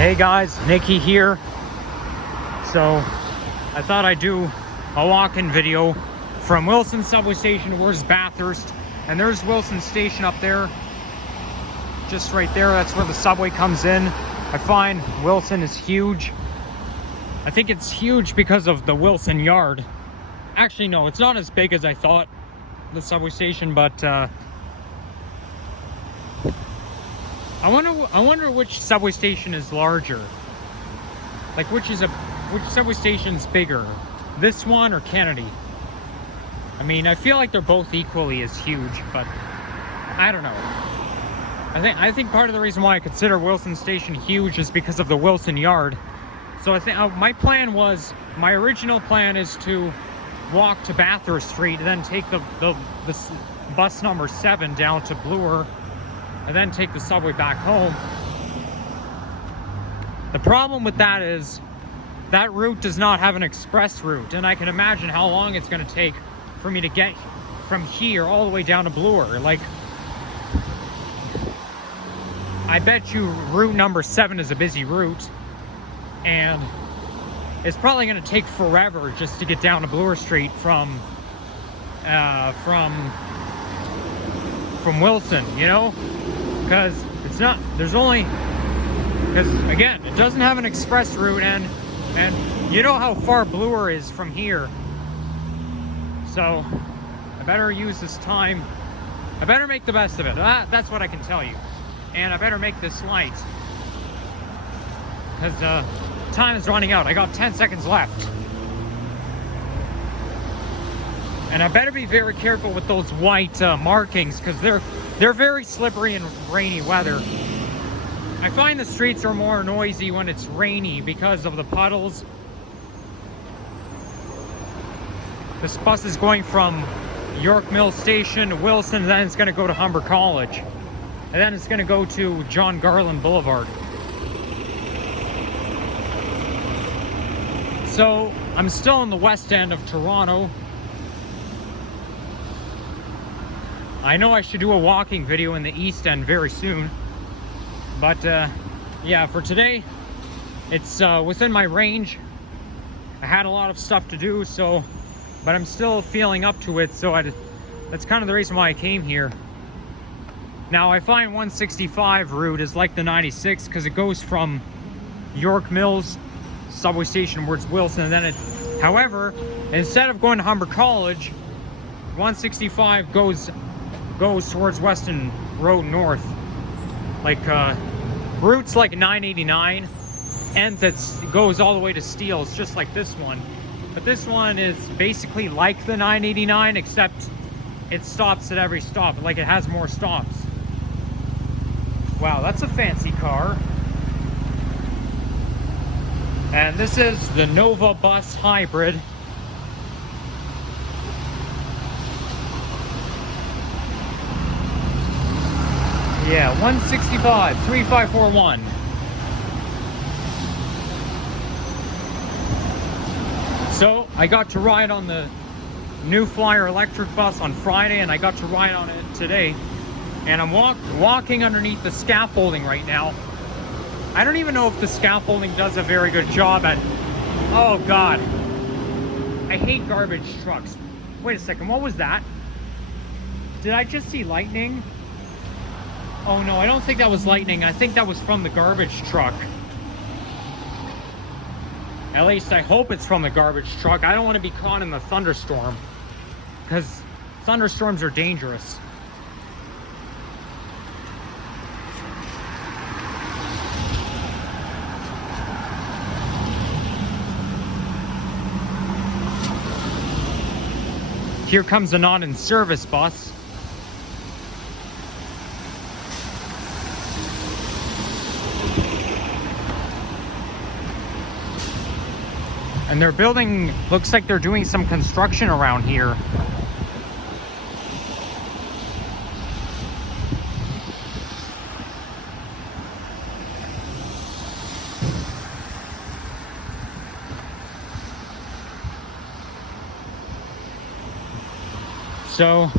Hey guys, Nikki here. So I thought I'd do a walk-in video from Wilson subway station towards Bathurst, and there's Wilson station up there, just right there. That's where the subway comes in. I find Wilson is huge. I think it's huge because of the Wilson yard. Actually, no, it's not as big as I thought, the subway station, but I wonder which subway station is larger. Like which subway station's bigger? This one or Kennedy? I mean, I feel like they're both equally as huge, but I don't know. I think part of the reason why I consider Wilson station huge is because of the Wilson yard. So I think my original plan is to walk to Bathurst Street and then take the bus number 7 down to Bloor, and then take the subway back home. The problem with that is that route does not have an express route, and I can imagine how long it's going to take for me to get from here all the way down to Bloor. Like, I bet you route number 7 is a busy route, and it's probably going to take forever just to get down to Bloor Street from Wilson, you know? Because again, it doesn't have an express route, and you know how far Bloor is from here. So I better use this time. I better make the best of it. That's what I can tell you. And I better make this light, because time is running out. I got 10 seconds left. And I better be very careful with those white markings, because they're very slippery in rainy weather. I find the streets are more noisy when it's rainy because of the puddles. This bus is going from York Mills Station to Wilson, and then it's going to go to Humber College. And then it's going to go to John Garland Boulevard. So I'm still in the west end of Toronto. I know I should do a walking video in the east end very soon, but yeah, for today it's within my range. I had a lot of stuff to do, but I'm still feeling up to it, so that's kind of the reason why I came here. Now I find 165 route is like the 96 because it goes from York Mills subway station towards Wilson, and then however, instead of going to Humber College, 165 goes towards Weston Road North. Like routes like 989 goes all the way to Steeles, just like this one. But this one is basically like the 989, except it stops at every stop. Like, it has more stops. Wow, that's a fancy car. And this is the Nova Bus Hybrid. Yeah, 165, 3541. So I got to ride on the New Flyer electric bus on Friday, and I got to ride on it today. And I'm walking underneath the scaffolding right now. I don't even know if the scaffolding does a very good job at... Oh God. I hate garbage trucks. Wait a second, what was that? Did I just see lightning? Oh no, I don't think that was lightning. I think that was from the garbage truck. At least I hope it's from the garbage truck. I don't want to be caught in the thunderstorm, because thunderstorms are dangerous. Here comes a not-in-service bus. And they're building, looks like they're doing some construction around here. So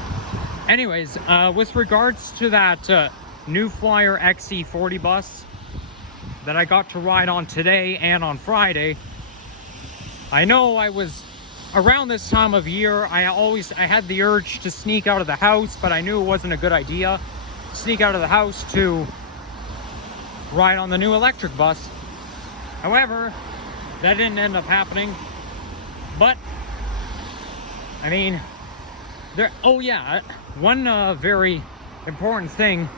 anyways, with regards to that New Flyer XE40 bus, that I got to ride on today and on Friday. I know I was around this time of year, I had the urge to sneak out of the house, but I knew it wasn't a good idea to sneak out of the house to ride on the new electric bus. However, that didn't end up happening. But I mean, one very important thing.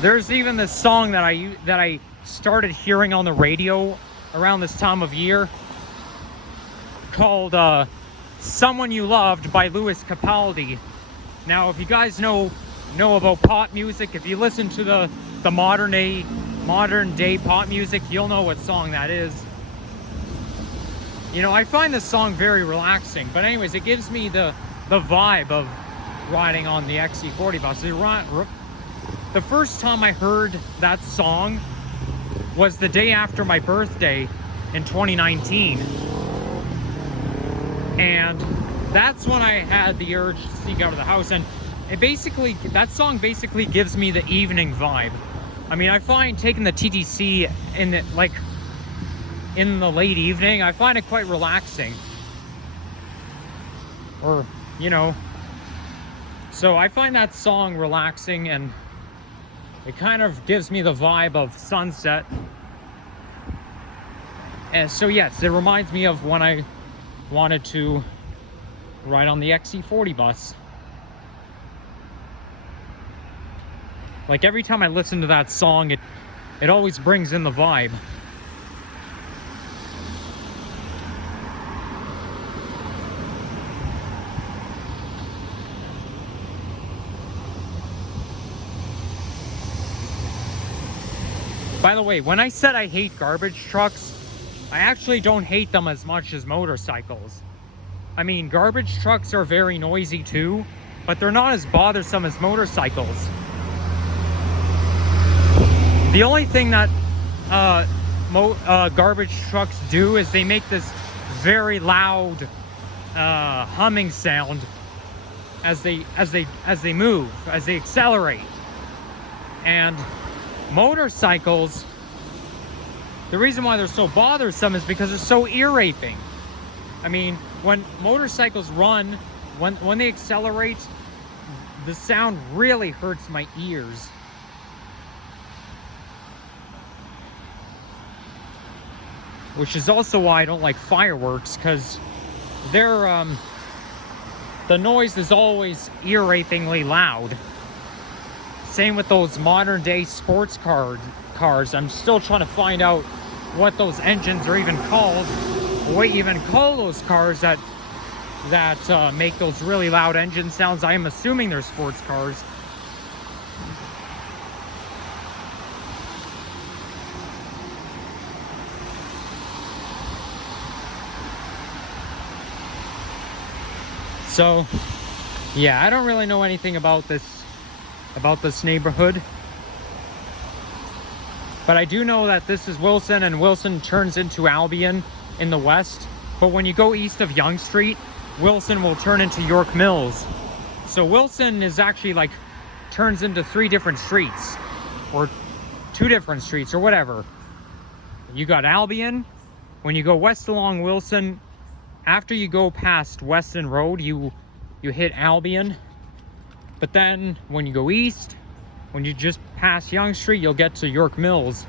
There's even this song that I started hearing on the radio around this time of year, called "Someone You Loved" by Louis Capaldi. Now, if you guys know about pop music, if you listen to the modern day pop music, you'll know what song that is. You know, I find this song very relaxing. But anyways, it gives me the vibe of riding on the XC40 bus. The first time I heard that song was the day after my birthday in 2019. And that's when I had the urge to sneak out of the house. And that song basically gives me the evening vibe. I mean, I find taking the TTC in the late evening, I find it quite relaxing. Or, you know, so I find that song relaxing, and it kind of gives me the vibe of sunset. And so yes, it reminds me of when I wanted to ride on the XC40 bus. Like, every time I listen to that song, it always brings in the vibe. By the way, when I said I hate garbage trucks, I actually don't hate them as much as motorcycles. I mean, garbage trucks are very noisy too, but they're not as bothersome as motorcycles. The only thing that garbage trucks do is they make this very loud humming sound as they move, as they accelerate. And motorcycles, the reason why they're so bothersome is because it's so ear raping. I mean, when motorcycles run, when they accelerate, the sound really hurts my ears. Which is also why I don't like fireworks, because they're the noise is always ear-rapingly loud. Same with those modern day sports cars. I'm still trying to find out what those engines are even called, or what you even call those cars that make those really loud engine sounds. I am assuming they're sports cars. So, yeah, I don't really know anything about this neighborhood. But I do know that this is Wilson, and Wilson turns into Albion in the west. But when you go east of Yonge Street, Wilson will turn into York Mills. So Wilson is actually turns into 3 different streets, or 2 different streets, or whatever. You got Albion. When you go west along Wilson, after you go past Weston Road, you hit Albion. But then when you go east, when you just pass Yonge Street, you'll get to York Mills.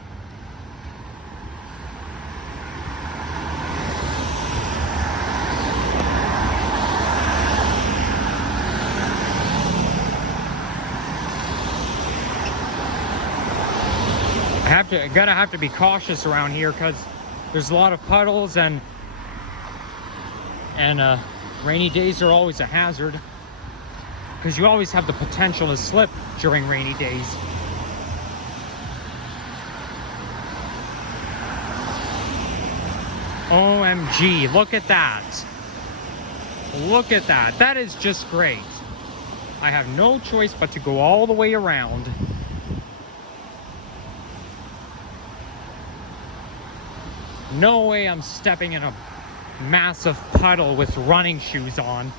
Gotta have to be cautious around here, because there's a lot of puddles, and rainy days are always a hazard, because you always have the potential to slip during rainy days. OMG, look at that. Look at that. That is just great. I have no choice but to go all the way around. No way I'm stepping in a massive puddle with running shoes on.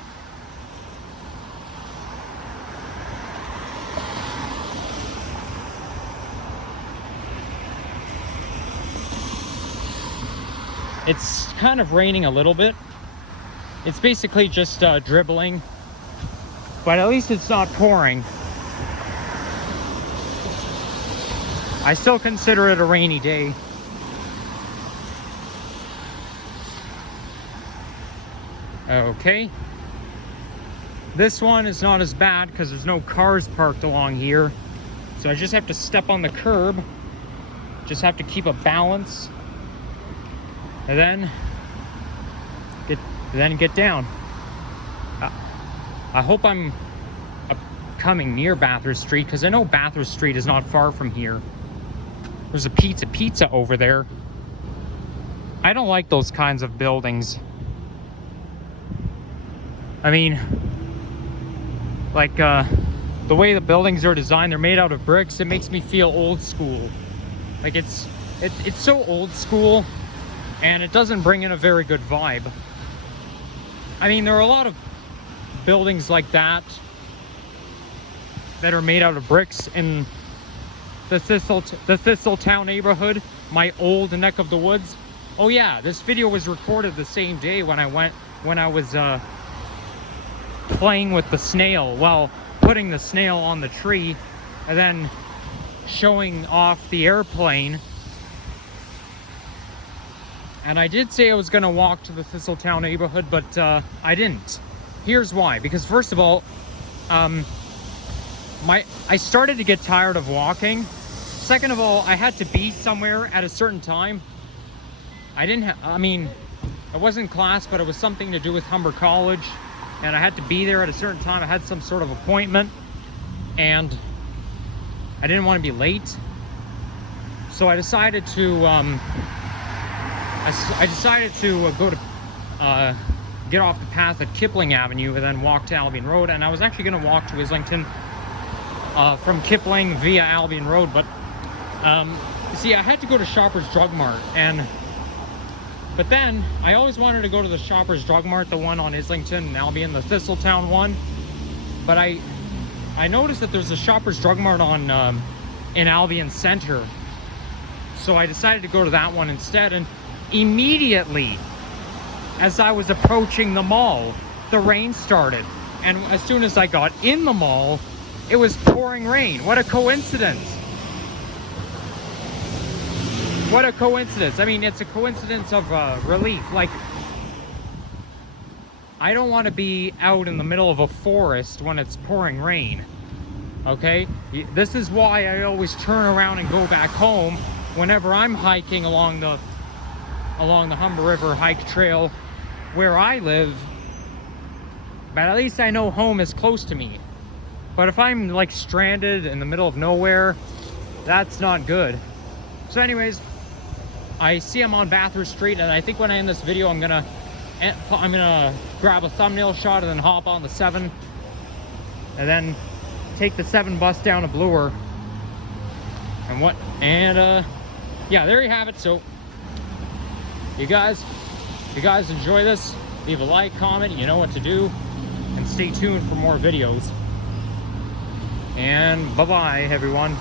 It's kind of raining a little bit. It's basically just dribbling, but at least it's not pouring. I still consider it a rainy day. Okay. This one is not as bad because there's no cars parked along here. So I just have to step on the curb. Just have to keep a balance. And then get down. I hope I'm coming near Bathurst Street, because I know Bathurst Street is not far from here. There's a pizza over there. I don't like those kinds of buildings. I mean, like the way the buildings are designed, they're made out of bricks. It makes me feel old school. Like it's so old school, and it doesn't bring in a very good vibe. I mean, there are a lot of buildings like that that are made out of bricks in the Thistletown neighborhood, my old neck of the woods. Oh yeah, this video was recorded the same day when I was playing with the snail, well, putting the snail on the tree and then showing off the airplane. And I did say I was gonna walk to the Thistletown neighborhood, but I didn't. Here's why. Because first of all, I started to get tired of walking. Second of all, I had to be somewhere at a certain time. I mean, it wasn't class, but it was something to do with Humber College, and I had to be there at a certain time. I had some sort of appointment, and I didn't want to be late. So I decided to go to get off the path at Kipling Avenue and then walk to Albion Road. And I was actually going to walk to Islington from Kipling via Albion Road, but see, I had to go to Shoppers Drug Mart, but then I always wanted to go to the Shoppers Drug Mart, the one on Islington and Albion, the Thistletown one. But I noticed that there's a Shoppers Drug Mart on in Albion Center, so I decided to go to that one instead. And immediately, as I was approaching the mall, the rain started, and as soon as I got in the mall, it was pouring rain. What a coincidence! What a coincidence. I mean, it's a coincidence of relief. Like, I don't want to be out in the middle of a forest when it's pouring rain, okay? This is why I always turn around and go back home whenever I'm hiking along the Humber River Hike Trail where I live. But at least I know home is close to me. But if I'm like stranded in the middle of nowhere, that's not good. So anyways, I see I'm on Bathurst Street, and I think when I end this video, I'm gonna grab a thumbnail shot and then hop on the 7, and then take the 7 bus down to Bloor. Yeah, there you have it. So you guys enjoy this, leave a like, comment, you know what to do, and stay tuned for more videos. And bye-bye, everyone.